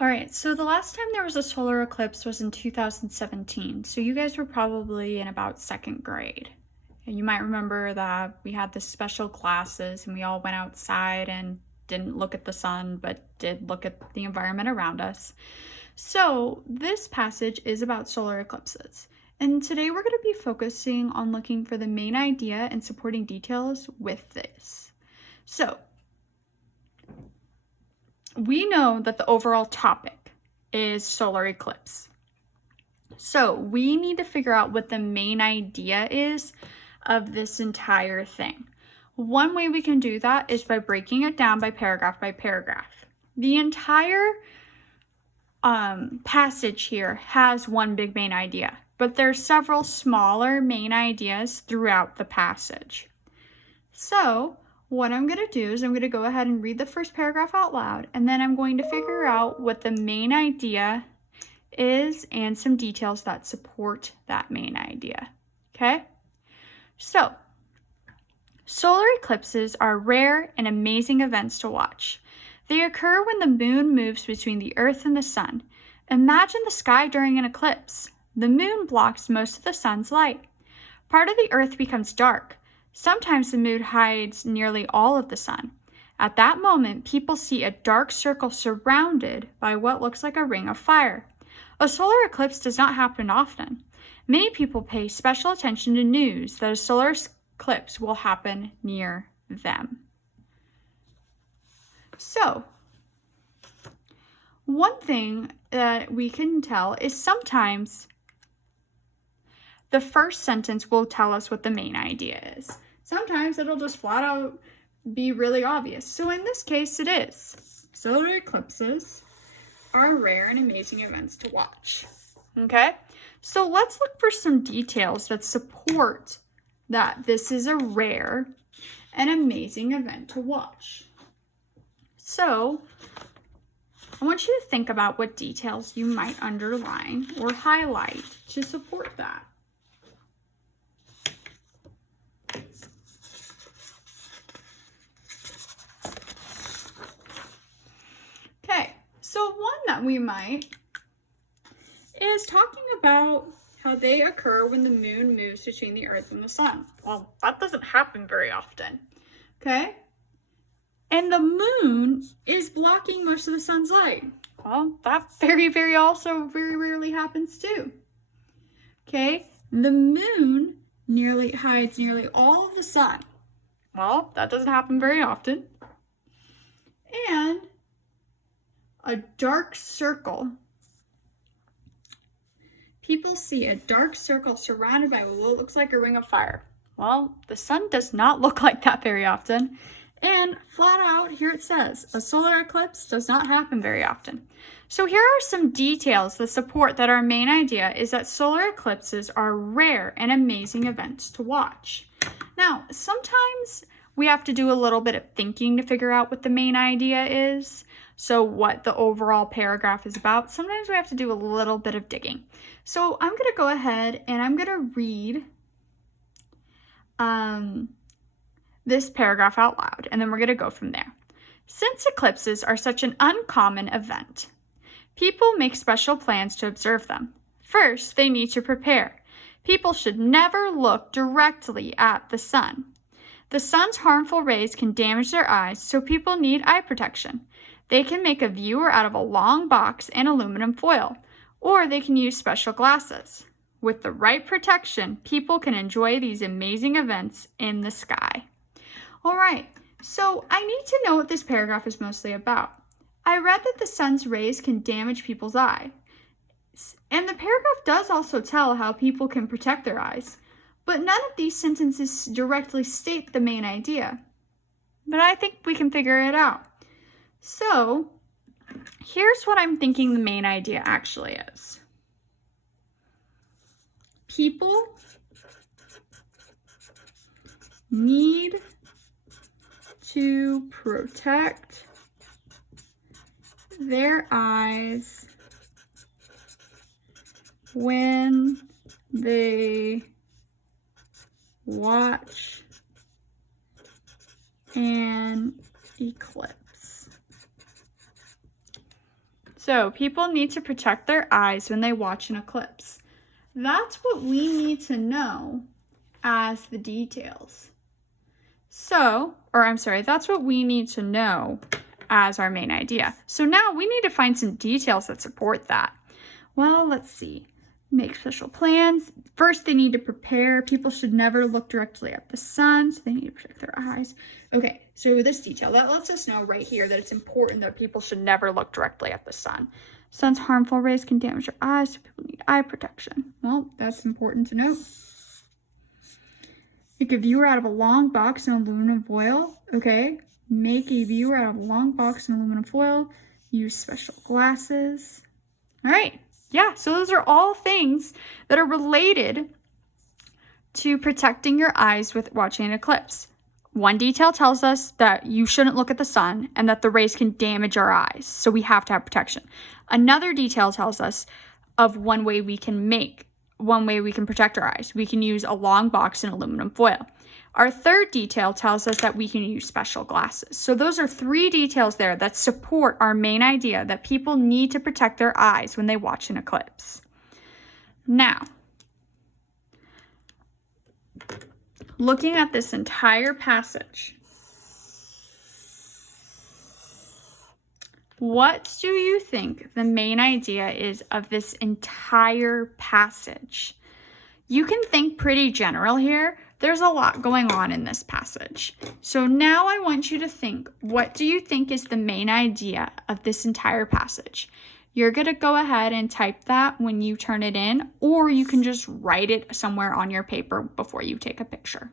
All right, so the last time there was a solar eclipse was in 2017. So you guys were probably in about second grade. And you might remember that we had this special classes and we all went outside and didn't look at the sun, but did look at the environment around us. So this passage is about solar eclipses. And today we're going to be focusing on looking for the main idea and supporting details with this. So we know that the overall topic is solar eclipse. So we need to figure out what the main idea is of this entire thing. One way we can do that is by breaking it down by paragraph. The entire passage here has one big main idea, but there's several smaller main ideas throughout the passage. So what I'm going to do is I'm going to go ahead and read the first paragraph out loud, and then I'm going to figure out what the main idea is and some details that support that main idea. Okay? So, solar eclipses are rare and amazing events to watch. They occur when the moon moves between the Earth and the sun. Imagine the sky during an eclipse. The moon blocks most of the sun's light. Part of the Earth becomes dark. Sometimes the moon hides nearly all of the sun. At that moment, people see a dark circle surrounded by what looks like a ring of fire. A solar eclipse does not happen often. Many people pay special attention to news that a solar eclipse will happen near them. So, one thing that we can tell is sometimes the first sentence will tell us what the main idea is. Sometimes it'll just flat out be really obvious. So in this case, it is. Solar eclipses are rare and amazing events to watch. Okay? So let's look for some details that support that this is a rare and amazing event to watch. So I want you to think about what details you might underline or highlight to support that. Okay, so one that we might is talking about how they occur when the moon moves between the Earth and the sun. Well, that doesn't happen very often, okay? And the moon is blocking most of the sun's light. Well, that very rarely happens too. Okay, the moon hides nearly all of the sun. Well, that doesn't happen very often. And a dark circle. People see a dark circle surrounded by what looks like a ring of fire. Well, the sun does not look like that very often. And flat out, here it says, a solar eclipse does not happen very often. So here are some details that support that our main idea is that solar eclipses are rare and amazing events to watch. Now, sometimes we have to do a little bit of thinking to figure out what the main idea is. So what the overall paragraph is about. Sometimes we have to do a little bit of digging. So I'm going to go ahead and I'm going to read this paragraph out loud, and then we're going to go from there. Since eclipses are such an uncommon event, people make special plans to observe them. First, they need to prepare. People should never look directly at the sun. The sun's harmful rays can damage their eyes, so people need eye protection. They can make a viewer out of a long box and aluminum foil, or they can use special glasses. With the right protection, people can enjoy these amazing events in the sky. All right, so I need to know what this paragraph is mostly about. I read that the sun's rays can damage people's eyes, and the paragraph does also tell how people can protect their eyes, but none of these sentences directly state the main idea. But I think we can figure it out. So, here's what I'm thinking the main idea actually is. People need to protect their eyes when they watch an eclipse. So people need to protect their eyes when they watch an eclipse. That's what we need to know as the details. That's what we need to know as our main idea. So now we need to find some details that support that. Well, let's see. Make special plans. First, they need to prepare. People should never look directly at the sun, so they need to protect their eyes. Okay, so this detail, that lets us know right here that it's important that people should never look directly at the sun. Sun's harmful rays can damage your eyes, so people need eye protection. Well, that's important to know. Make a viewer out of a long box in aluminum foil. Okay, make a viewer out of a long box in aluminum foil. Use special glasses. All right. Yeah, so those are all things that are related to protecting your eyes with watching an eclipse. One detail tells us that you shouldn't look at the sun and that the rays can damage our eyes, so we have to have protection. Another detail tells us of one way we can protect our eyes. We can use a long box in aluminum foil. Our third detail tells us that we can use special glasses. So those are 3 details there that support our main idea that people need to protect their eyes when they watch an eclipse. Now, looking at this entire passage, what do you think the main idea is of this entire passage? You can think pretty general here. There's a lot going on in this passage. So now I want you to think, what do you think is the main idea of this entire passage? You're going to go ahead and type that when you turn it in, or you can just write it somewhere on your paper before you take a picture.